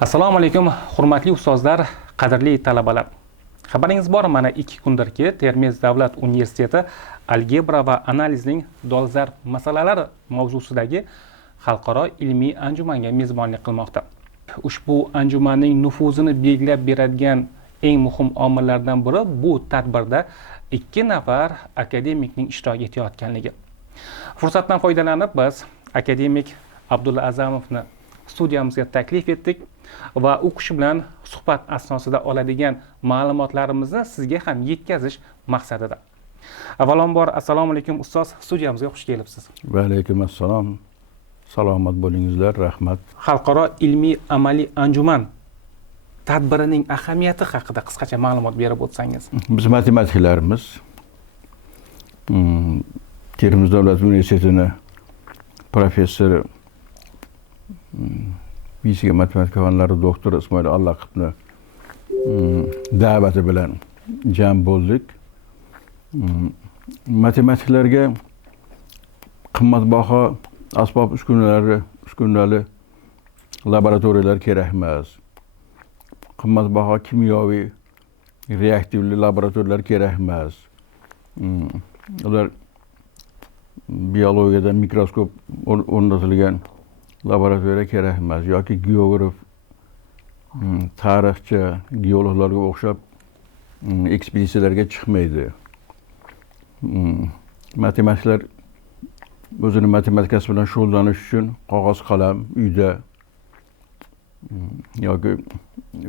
Assalomu alaykum, hurmatli ustozlar, qadrli talabalar. Xabaringiz bor, mana 2 kundirki Termiz davlat universiteti algebra va analizning dolzarb masalalari mavzusidagi xalqaro ilmiy anjumanga mezbonlik qilmoqda. Ushbu anjumanning nufuzini belgilab beradigan eng muhim omillardan biri bu tadbirda 2 nafar akademikning ishtirok etayotganligi. Fursatdan foydalanib biz akademik Abdulla Azamovni studiyamizga taklif etdik va u kishi bilan suhbat asnosida oladigan ma'lumotlarimizni sizga ham yetkazish maqsadida. Avvalambor assalomu alaykum ustoz, studiyamizga xush kelibsiz. Va alaykum assalom. Salomat bo'lingizlar, rahmat. Xalqaro ilmiy amaliy anjuman tadbirining ahamiyati haqida qisqacha ma'lumot berib o'tsangiz. Biz matematiklarimiz Termiz davlat universitetining professori fizika matematika fanlari doktori Ismoil Allaqovni da'vati bilan jam bo'ldik. Matematiklarga qimmatbaho asbob uskunali laboratoriyalar kerak emas. Qimmatbaho kimyoviy reaktivli laboratoriyalar kerak emas. Ular biologiyada mikroskop o'rnatilgan laboratoriya kerak emas yoki geograf, tarixchi, geologlarga o'xshab ekspeditsiyalarga chiqmaydi. Matematiklar o'zini matematikasi bilan shug'ullanish uchun qog'oz qalam uyda yoki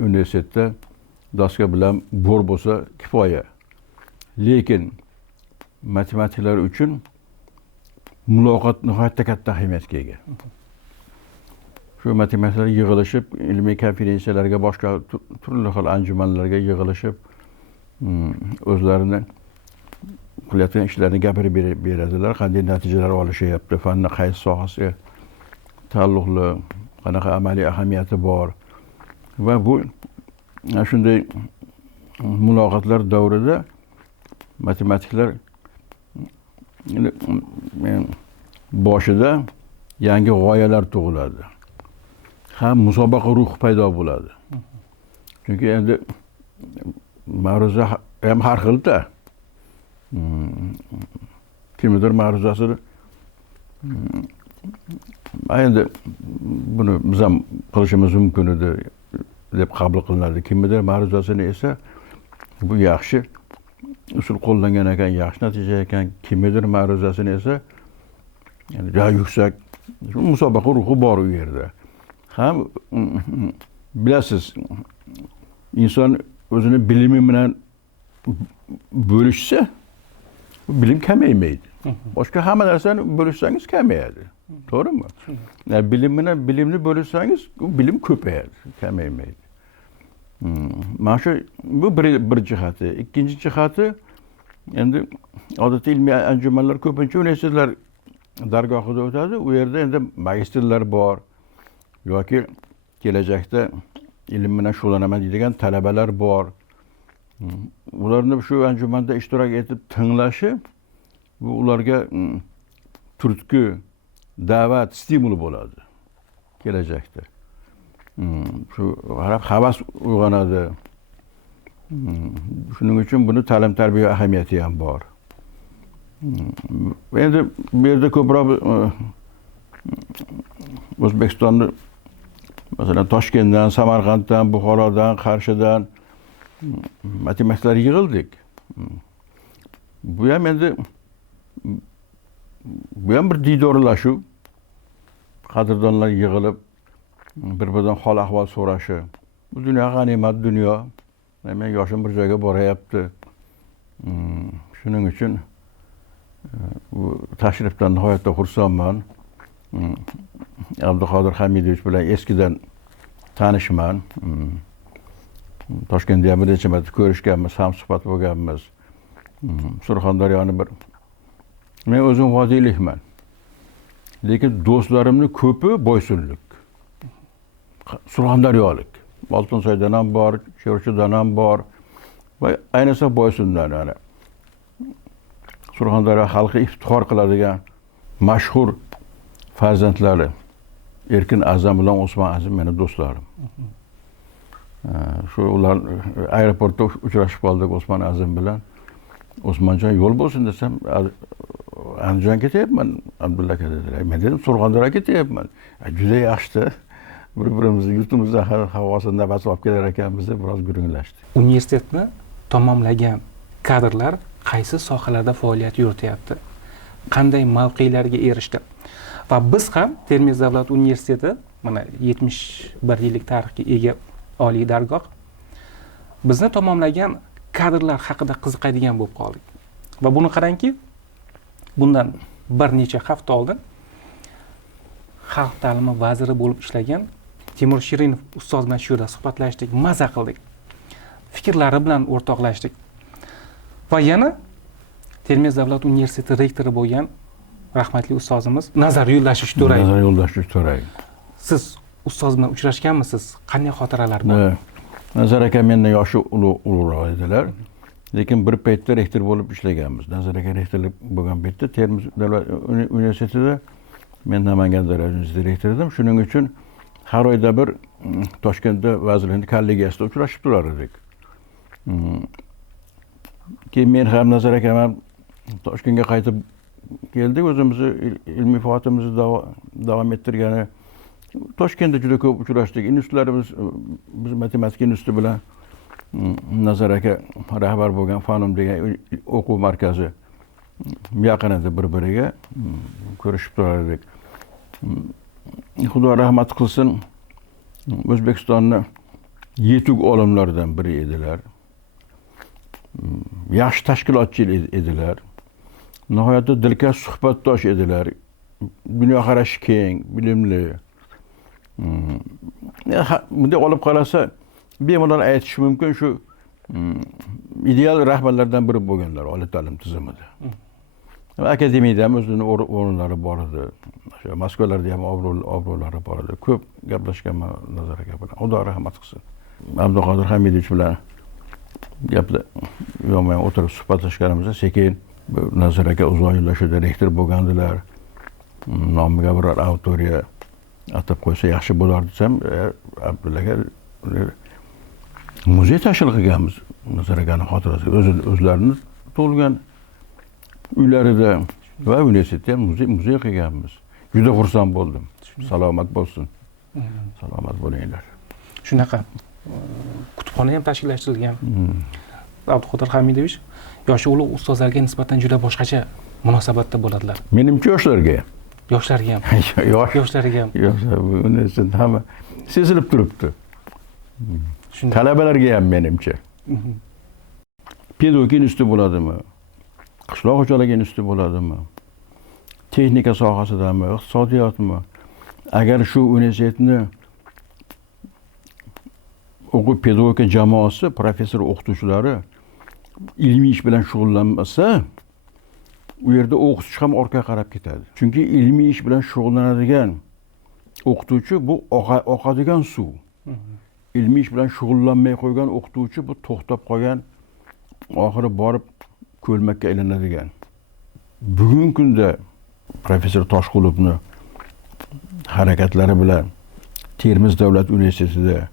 universitetda doska bilan bor bo'lsa kifoya. Lekin matematiklar uchun muloqot nihoyatda katta ahamiyatga ega. Shu matematiklar yig'ilishib, ilmiy konferensiyalarga, boshqa turli xil anjumanlarga yig'ilishib, o'zlarini qilayotgan ishlarini gapirib beradilar, qanday natijalar olishyapti, fanni qaysi sohasiga taalluqli, qanaqa amaliy ahamiyati bor. Va bu shunday muloqotlar davrida matematiklar boshida yangi g'oyalar tug'iladi. Ham musobaqa ruhi paydo bo'ladi. Chunki endi ma'ruza ham har xilda. Kimdir ma'ruzasini endi buni biz ham qilishimiz mumkin edi deb qabul qilinadi. Kimdir ma'ruzasini esa bu yaxshi usul qo'llangan ekan, yaxshi natija ekan. Kimdir ma'ruzasini esa yani juda yuksak musobaqa ruhi bor u yerda. Ham bilasiz, inson o'zini bilimi bilan bo'lishsa, bilim kamaymaydi. Boshqa hamma narsani bo'lishsangiz kamayadi. To'g'rimi? Yani bilimni bo'lishsangiz, bilim ko'payadi, kamaymaydi. Mana shu bu bir jihati. Ikkinchi jihati, endi odatda ilmiy anjumanlar ko'pincha universitetlar dargohida o'tadi. U yerda endi magistrlar bor yoki kelajakda ilm bilan shug'ullanaman deydigan talabalar bor. Ularni shu anjumanda ishtirok etib tinglashi bu ularga turtki, da'vat, stimul bo'ladi kelajakda. Shu havas uyg'onadi. Shuning uchun buni ta'lim tarbiya ahamiyati ham bor. Endi bu yerda ko'proq O'zbekistonni masalan Toshkentdan, Samarqanddan, Buxorodan, Qarshidan matematiklar yig'ildik. Bu ham bir diydorlashuv. Qadrdonlar yig'ilib bir-biridan hol ahvol so'rashi. Bu dunyo g'animat dunyo. Men yoshim bir joyga boryapti. Shuning uchun bu tashrifdan nihoyatda xursandman. Abduqodir Hamidovich bilan eskidan tanishman. Toshkentda ham bir necha marta ko'rishganmiz, ham suhbat bo'lganmiz. Surxondaryoni men o'zim vodiylikman. Lekin do'stlarimning ko'pi Boysunlik. Surxondaryolik. Oltinsoydan ham bor, Sho'rchidan ham bor va ayniqsa Boysundan ana. Surxondaryo xalqi iftixor qiladigan mashhur farzandlari Erkin Azam bilan Osmon Azim meni do'stlarim. Shu ular aeroportda uchrashib qoldik Osmon Azim bilan. Osmonjon yo'l bo'lsin desam, Andijon ketyapman, Abdulla aka dedilar. Men dedim, Surxondaryoga ketyapman. Juda yaxshi. Bir-birimizni yurtimizda havosini nafas olib kelar ekanmiz deb biroz gurunglashdik. Universitetni tamomlagan kadrlar qaysi sohalarda faoliyat yurityapti? Qanday mavqelarga erishdi? Va biz ham Termiz davlat universiteti mana 71 yillik tarixga ega oliy dargoh bizni tamomlagan kadrlar haqida qiziqadigan bo'lib qoldik. Va buni qarangki, bundan bir necha hafta oldin xalq ta'limi vaziri bo'lib ishlagan Timur Shirinov ustoz bilan shu yerda suhbatlashdik, maza qildik. Fikrlari bilan o'rtoqlashdik. Va yana Termiz davlat universiteti rektori bo'lgan rahmatli ustozimiz Nazar Yo'ldashev To'rayev. Nazar Yo'ldashev To'rayev. Siz ustoz bilan uchrashganmisiz? Qanday xotiralar bor? Nazar aka mendan yoshi ulug'roq edilar. Lekin bir paytda rektor bo'lib ishlaganmiz. Nazar aka rektorlik bo'lgan paytda Termiz davlat universitetida men Namangan davlat universiteti rektor edim. Shuning uchun har oyda bir Toshkentda vazirlikning kollegiyasida uchrashib turar edik. Keyin men ham Nazar aka ham Toshkentga qaytib keldik, o'zimizni ilmiy faoliyatimizni davom ettirgani. Toshkentda juda ko'p uchrashdik. Institutlarimiz, biz matematika instituti bilan Nazar aka rahbar bo'lgan Fanum degan o'quv markazi yaqin edi bir-biriga, ko'rishib turar edik. Xudo rahmat qilsin, O'zbekistonni yetuk olimlardan biri edilar. Yaxshi tashkilotchi edilar. Nihoyatda dilkash suhbatdosh edilar. Dunyoqarashi keng, bilimli. Bunday olib qarasa, bemalol aytish mumkin shu ideal rahbarlardan biri bo'lganlar oliy ta'lim tizimida. Akademiyada ham o'zining o'rinlari bor edi. O'sha Moskvalarda ham obro'lari bor edi. Ko'p gaplashganman Nazar aka bilan. Xudo rahmat qilsin. Abduqodir Hamidovich bilan yomon o'tirib suhbatlashganimizda sekin Nazar aka uzoq yillar shu rektor bo'lgandilar. Nomiga biror autoriya atab qo'ysa yaxshi bo'lardi desam, Abdulla aka muzey tashkil qilganmiz. Nazar akaning xotirasiga o'zlarini tug'ilgan uylarida va universitetda ham muzey qilganmiz. Juda xursand bo'ldim. Salomat bo'lsin. Salomat bo'linglar. Shunaqa kutubxona ham tashkillashtirilgan. Abduqodir Hamidovich yoshi ulug' ustozlarga nisbatan juda boshqacha munosabatda bo'ladilar. Menimcha yoshlarga ham. Yoshlarga ham. Universitet hamma sezilib turibdi. Talabalarga ham menimcha. Pedagogika instituti bo'ladimi? Qishloq xo'jaligi instituti bo'ladimi? Texnika sohasidami, iqtisodiyotmi? Agar shu universitetni o'quv pedagogika jamoasi, professor o'qituvchilari ilmiy ish bilan shug'ullanmasa, u yerda o'qituvchi ham orqaga qarab ketadi. Chunki ilmiy ish bilan shug'ullanadigan o'qituvchi bu oqadigan suv. Ilmiy ish bilan shug'ullanmay qo'ygan o'qituvchi bu to'xtab qolgan, oxiri borib ko'lmakka aylanadigan. Bugungi kunda professor Toshqulovni harakatlari bilan Termiz davlat universitetida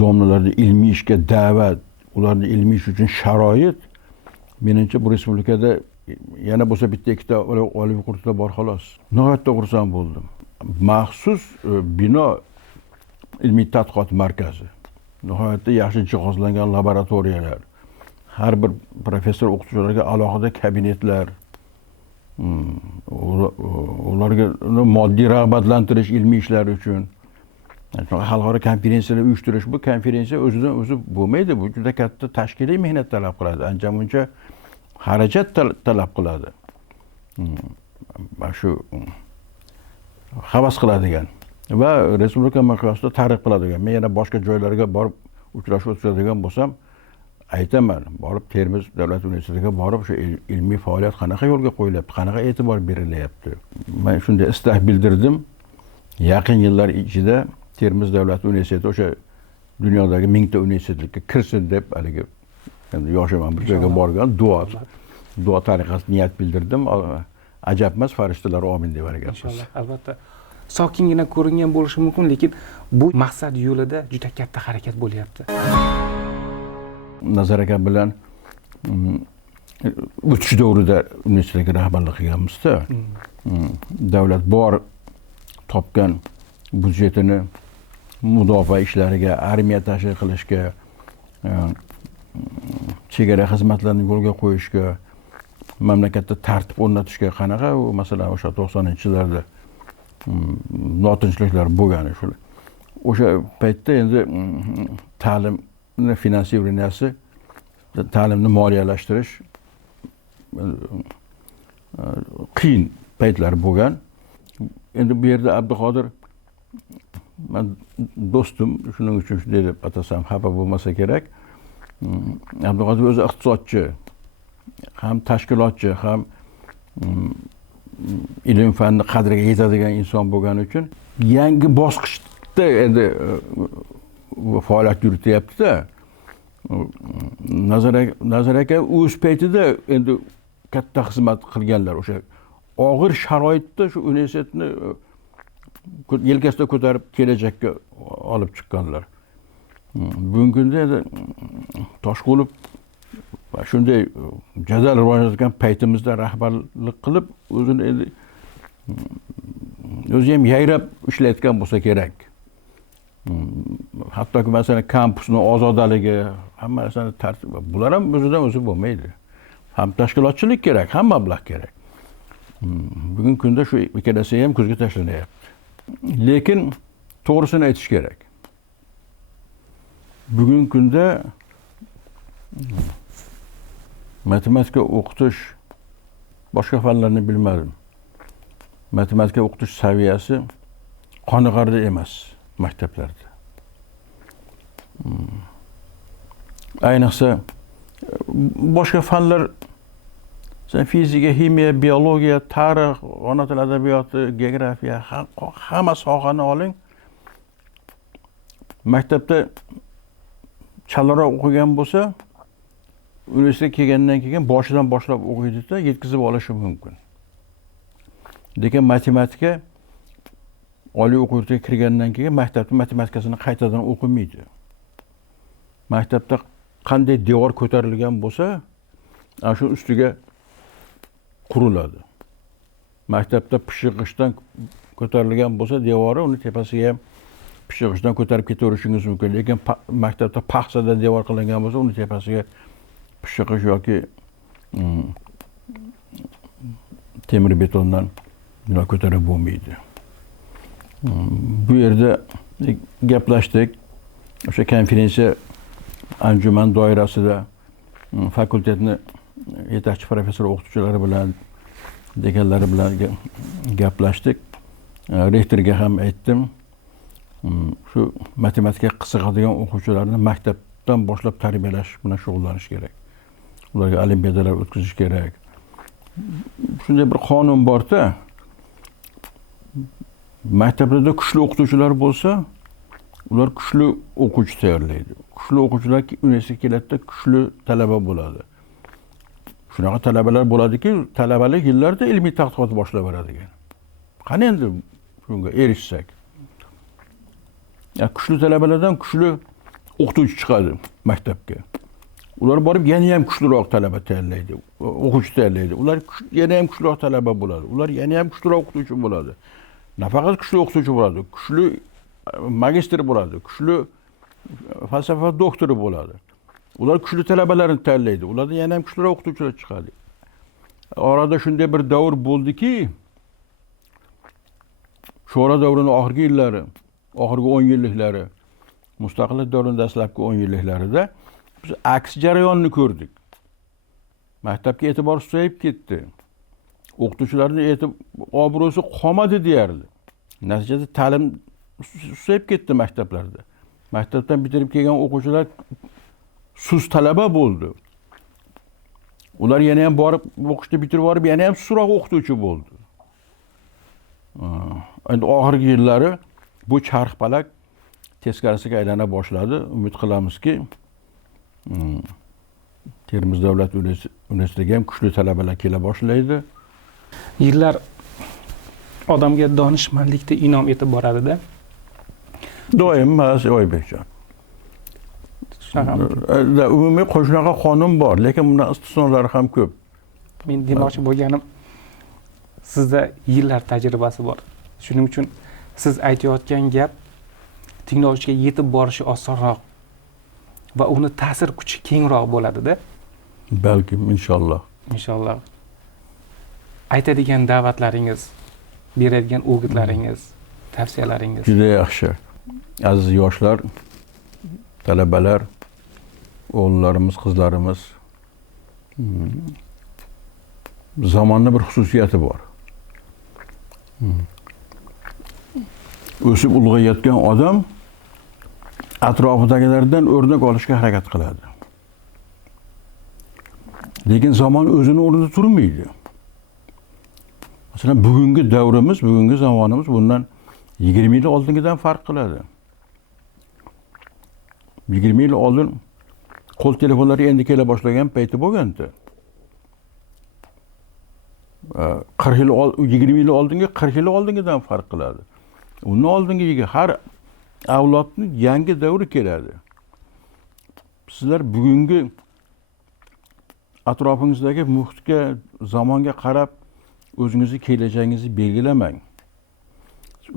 domlalarni ilmiy ishga da'vat, ularni ilmiy ish uchun sharoit menimcha bu respublikada yana bo'lsa bitta ikkita oliy kursda bor xolos. Nihoyatda xursand bo'ldim. Maxsus bino ilmiy tadqiqot markazi, nihoyatda yaxshi jihozlangan laboratoriyalar, har bir professor o'qituvchilarga alohida kabinetlar, ularga moddiy rag'batlantirish ilmiy ishlar uchun xalqaro konferensiyalar uyushtirish. Bu konferensiya o'zidan o'zi bo'lmaydi. Bu juda katta tashkiliy mehnat talab qiladi. Ancha-muncha xarajat talab qiladi. Shu havas qiladigan va respublika miqyosida targ'ib qiladigan. Men yana boshqa joylarga borib uchrashuv o'tkazadigan bo'lsam, aytaman, borib Termiz davlat universitetiga borib o'sha ilmiy faoliyat qanaqa yo'lga qo'yilyapti, qanaqa e'tibor berilyapti. Men shunday istak bildirdim. Yaqin yillar ichida Termiz davlat universiteti o'sha dunyodagi 1000 ta universitetlikka kirsin deb haligi endi yoshiman bir joyga borgan duo tariqasida niyat bildirdim. Ajabmas, farishtalar amin deb ekan. Inshaalloh, albatta. sokingina ko'ringan bo'lishi mumkin, lekin bu maqsad yo'lida juda katta harakat bo'lyapti. Nazar aka bilan o'tish davrida universitetga rahbarlik qilganmiz-da. Davlat bor topgan budjetini mudofaa ishlariga, armiya tashkil qilishga, chegara xizmatlarini yo'lga qo'yishga, mamlakatda tartib o'rnatishga qanaqa u masalan o'sha 90-yillarda notinchliklar bo'lgan shular. O'sha paytda endi ta'limni finansirovanyasi, ta'limni moliyalashtirish qiyin paytlar bo'lgan. Endi bu yerda Abduqodir men do'stim, shuning uchun shunday deb atasam xafa bo'lmasa kerak. Abduqodir o'zi iqtisodchi, ham tashkilotchi, ham ilm fanni qadriga yetadigan inson bo'lgani uchun yangi bosqichda endi faoliyat yurityapti-da. Nazar aka o'z paytida endi katta xizmat qilganlar. O'sha og'ir sharoitda shu universitetni yelkasida ko'tarib kelajakka olib chiqqanlar. Bugungi kunda endi Toshqulov shunday jadal rivojlanayotgan paytimizda rahbarlik qilib, o'zini endi o'zi ham yayrab ishlayotgan bo'lsa kerak. Hattoki masalan kampusning ozodaligi, hamma narsani tartib, bular ham o'zidan o'zi bo'lmaydi. Ham tashkilotchilik kerak, ham mablag' kerak. Bugungi kunda shu ikkalasi ham ko'zga tashlanyapti. Lekin to'g'risini aytish kerak. Bugungi kunda matematika o'qitish, boshqa fanlarni bilmadim. Matematika o'qitish saviyasi qoniqarli emas maktablarda. Ayniqsa boshqa fanlar, fizika, ximiya, biologiya, tarix, ona tili adabiyoti, geografiya, hamma sohani oling. Maktabda chalroq o'qigan bo'lsa, universitetga kelgandan keyin boshidan boshlab o'qiydi-da, yetkazib olishi mumkin. Lekin matematika oliy o'quv yurtiga kirgandan keyin maktabning matematikasini qaytadan o'qimaydi. Maktabda qanday devor ko'tarilgan bo'lsa, ana shu ustiga quriladi. Maktabda pishig'ichdan ko'tarilgan bo'lsa, devori uni tepasiga ham pishig'ichdan ko'tarib ketaverishingiz mumkin. Lekin maktabda paxsadan devor qilingan bo'lsa, uni tepasiga pishig'ich yoki temir betondan bino ko'tarib bo'lmaydi. Bu yerda gaplashdik. O'sha konferensiya anjuman doirasida fakultetni yetakchi professor o'qituvchilari bilan, dekanlari bilan gaplashdik. Rektorga ham aytdim. Shu matematika qiziqadigan o'quvchilarni maktabdan boshlab tarbiyalash bilan shug'ullanish kerak. Ularga olimpiadalar o'tkazish kerak. Shunday bir qonun bor-da. Maktablarda kuchli o'qituvchilar bo'lsa, ular kuchli o'quvchi tayyorlaydi. Kuchli o'quvchilar universitetga keladida kuchli talaba bo'ladi. Shunaqa talabalar bo'ladiki, talabalik yillarda ilmiy tadqiqot boshlab beradigan. Qani endi shunga erishsak. Kuchli talabalardan kuchli o'qituvchi chiqadi maktabga. Ular borib yana ham kuchliroq talaba tayyorlaydi, o'quvchi tayyorlaydi. Ular yana ham kuchliroq talaba bo'ladi. Ular yana ham kuchliroq o'qituvchi bo'ladi. Nafaqat kuchli o'qituvchi bo'ladi, kuchli magistr bo'ladi, kuchli falsafa doktori bo'ladi. Ular kuchli talabalarni tayyorlaydi. Ulardan yana ham kuchliroq o'qituvchilar chiqadi. Orada shunday bir davr bo'ldiki, sho'ro davrining oxirgi yillari, oxirgi 10 yilliklari, mustaqillik davrining dastlabki 10 yilliklarida biz aks jarayonni ko'rdik. Maktabga e'tibor susayib ketdi. O'qituvchilarning obro'si qolmadi deyardi. Natijada ta'lim susayib ketdi maktablarda. Maktabdan bitirib kelgan o'quvchilar sus talaba bo'ldi. Ular yana ham borib o'qishni bitirib borib, yana ham susroq o'qituvchi bo'ldi. Endi oxirgi yillari bu charxpalak teskarisiga aylana boshladi. Umid qilamizki, Termiz davlat universitetiga ham kuchli talabalar kela boshlaydi. Yillar odamga donishmandlikda inom etib boradida. Doim emas, Oybekjon. Umumiy shunaqa qonun bor, lekin bundan istisnolari ham ko'p. Men demoqchi bo'lganim, sizda yillar tajribasi bor. Shuning uchun siz aytayotgan gap tinglovchiga yetib borishi osonroq va uni ta'sir kuchi kengroq bo'ladida. Balkim, inshaalloh. Inshaalloh. Aytadigan da'vatlaringiz, beradigan o'gitlaringiz, tavsiyalaringiz. Juda yaxshi. Aziz yoshlar, talabalar, o'g'illarimiz, qizlarimiz, zamonning bir xususiyati bor. O'sib ulg'ayayotgan odam atrofidagilardan o'rnak olishga harakat qiladi. Lekin zamon o'zini o'rnida turmaydi. Masalan, bugungi davrimiz, bugungi zamonimiz bundan 20 yil oldingidan farq qiladi. 20 yil oldin qo'l telefonlari endi kela boshlagan payti bo'lgandi. 20 yil oldingi 40 yil oldingidan farq qiladi. Undan oldingi har avlodning yangi davri keladi. Sizlar bugungi atrofingizdagi muhitga, zamonga qarab o'zingizni kelajagingizni belgilamang.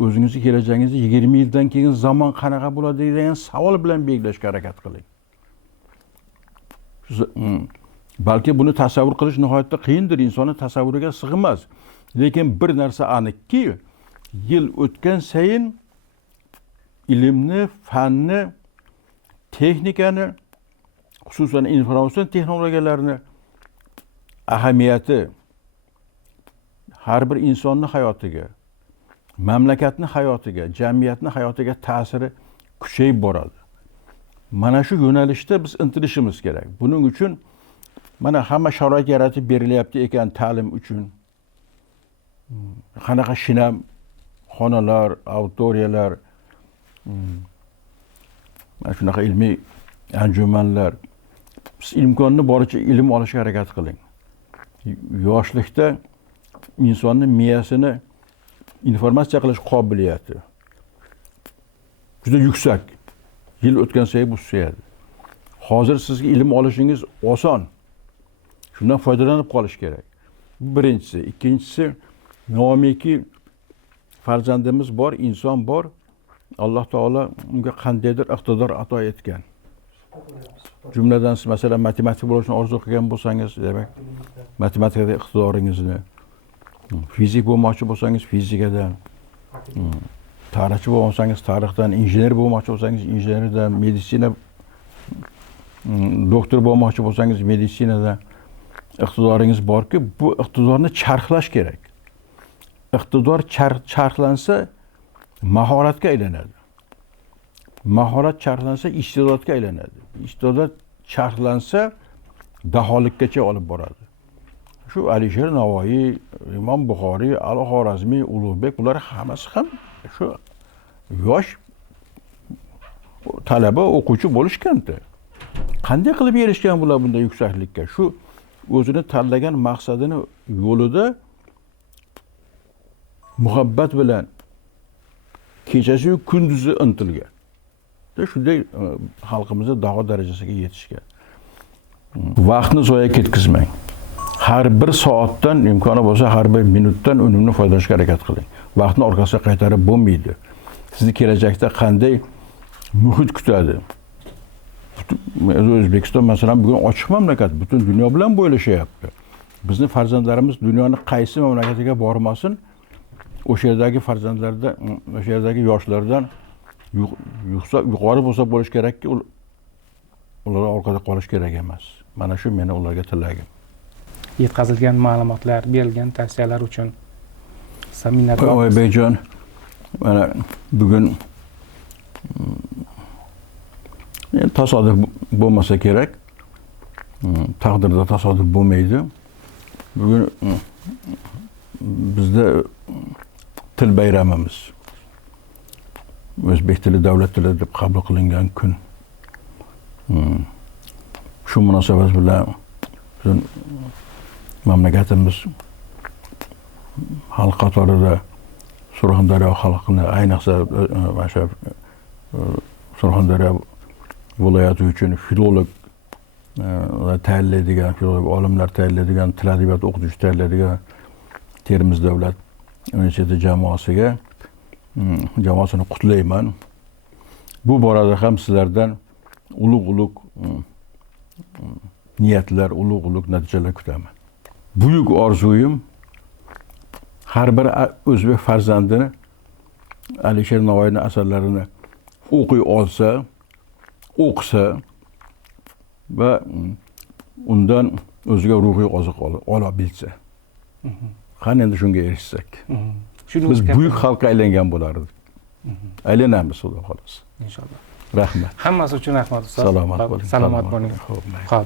O'zingizni kelajagingizni 20 yildan keyin zamon qanaqa bo'ladi degan savol bilan belgilashga harakat qiling. Balki buni tasavvur qilish nihoyatda qiyindir, insonning tasavvuriga sig'mas. Lekin bir narsa aniqki, yil o'tgan sayin ilmni, fanni, texnikani, xususan informatsion texnologiyalarni ahamiyati har bir insonning hayotiga, mamlakatning hayotiga, jamiyatning hayotiga ta'siri kuchayib boradi. Mana shu yo'nalishda biz intilishimiz kerak. Buning uchun mana hamma sharoit yaratib berilyapti ekan ta'lim uchun. Qanaqa shinam xonalar, auditoriyalar, mana shunaqa ilmiy anjumanlar. Siz imkonni boricha ilm olishga harakat qiling. Yoshlikda insonning miyasini informatsiya qilish qobiliyati juda yuksak. Yil o'tgan sayin bu susayadi. Hozir sizga ilm olishingiz oson. Shundan foydalanib qolish kerak. Bu birinchisi. Ikkinchisi, nomiki farzandimiz bor, inson bor. Alloh taolo unga qandaydir iqtidor ato etgan. Jumladan siz masalan matematik bo'lishni orzu qilgan bo'lsangiz, demak, matematikada iqtidoringizni, fizik bo'lmoqchi bo'lsangiz fizikadan, tarixchi bo'lsangiz tarixdan, injener bo'lmoqchi bo'lsangiz injenerdan, meditsina doktor bo'lmoqchi bo'lsangiz meditsinadan iqtidoringiz borki, bu iqtidorni charxlash kerak. Iqtidor charxlansa mahoratga aylanadi. Mahorat charxlansa iste'dodga aylanadi. Iste'dod charxlansa daholikkacha olib boradi. Shu Alisher Navoiy, Imom Buxoriy, Al-Xorazmiy, Ulug'bek bular hammasi ham shu yosh talaba, o'quvchi bo'lishganda. Qanday qilib erishgan bular bunday yuksaklikka? Shu o'zini tanlagan maqsadini yo'lida muhabbat bilan kechasi kunduzi intilgan. Shunday xalqimizda daho darajasiga yetishgan. Vaqtni zoya ketkazmang. Har bir soatdan, imkoni bo'lsa har bir minutdan unumli foydalanishga harakat qiling. Vaqtni orqasiga qaytarib bo'lmaydi. Sizni kelajakda qanday muhit kutadi? O'zbekiston masalan bugun ochiq mamlakat, butun dunyo bilan bo'lishyapti. Bizning farzandlarimiz dunyoning qaysi mamlakatiga bormasin, o'sha yerdagi farzandlarda, o'sha yerdagi yoshlardan yuqori bo'lsa bo'lish kerakki, ular orqada qolish kerak emas. Mana shu meni ularga tilagim. Yetkazilgan ma'lumotlar, berilgan tavsiyalar uchun minnatdormiz. Oybekjon, mana bugun tasodif bo'lmasa kerak. Taqdirda tasodif bo'lmaydi. Bugun bizda til bayramimiz. O'zbek tili davlat tili deb qabul qilingan kun. Shu munosabat bilan mamlakatimiz xalq qatorida Surxondaryo xalqini, ayniqsa o'sha Surxondaryo viloyati uchun filolog tayinlaydigan, filolog olimlar tayinlaydigan, til adabiyoti o'qituvchi tayinlaydigan Termiz davlat universiteti jamoasini qutlayman. Bu borada ham sizlardan ulug' niyatlar, ulug' natijalar kutaman. Buyuk orzuyim har bir o'zbek farzandini Alisher Navoiyning asarlarini o'qiy olsa, o'qisa va undan o'ziga ruhiy oziq ola bilsa. Qani endi shunga erishsak. Biz buyuk xalqqa aylangan bo'lardik. Aylanamiz, xudo xolos. Inshaalloh. Rahmat. Hammasi uchun rahmat ustoz. Salomat bo'ling. Salomat bo'ling. Xo'p.